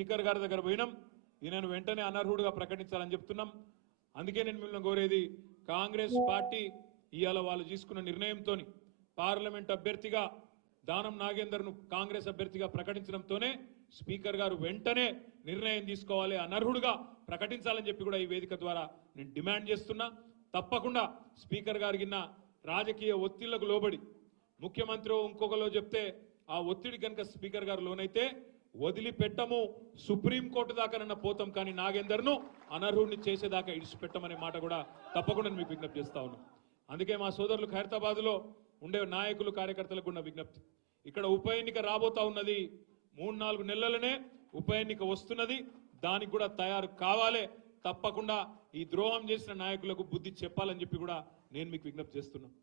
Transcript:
Speaker గారి దగ్గర పోయినాం. ఈయనను వెంటనే అనర్హుడుగా ప్రకటించాలని చెప్తున్నాం. అందుకే నేను మిమ్మల్ని కోరేది కాంగ్రెస్ పార్టీ ఇవాళ వాళ్ళు తీసుకున్న నిర్ణయంతో పార్లమెంట్ అభ్యర్థిగా దానం నాగేందర్ను కాంగ్రెస్ అభ్యర్థిగా ప్రకటించడంతోనే స్పీకర్ గారు వెంటనే నిర్ణయం తీసుకోవాలి అనర్హుడుగా ప్రకటించాలని చెప్పి కూడా ఈ వేదిక ద్వారా నేను డిమాండ్ చేస్తున్నా. తప్పకుండా స్పీకర్ గారికిన్న రాజకీయ ఒత్తిళ్ళకు లోబడి ముఖ్యమంత్రి ఇంకొకలో చెప్తే ఆ ఒత్తిడి కనుక స్పీకర్ గారు లోనైతే వదిలిపెట్టము. సుప్రీంకోర్టు దాకానన్న పోతాం కానీ నాగేందర్ను అనర్హుడిని చేసేదాకా ఇడిచిపెట్టమనే మాట కూడా తప్పకుండా మీకు విజ్ఞప్తి చేస్తా ఉన్నాం. అందుకే మా సోదరులు ఖైరతాబాద్లో ఉండే నాయకులు కార్యకర్తలకు ఉన్న విజ్ఞప్తి. ఇక్కడ ఉప ఎన్నిక రాబోతా ఉన్నది మూడు నాలుగు నెలలనే ఉప ఎన్నిక వస్తున్నది. దానికి కూడా తయారు కావాలే. తప్పకుండా ఈ ద్రోహం చేసిన నాయకులకు బుద్ధి చెప్పాలని చెప్పి కూడా నేను మీకు విజ్ఞప్తి చేస్తున్నాను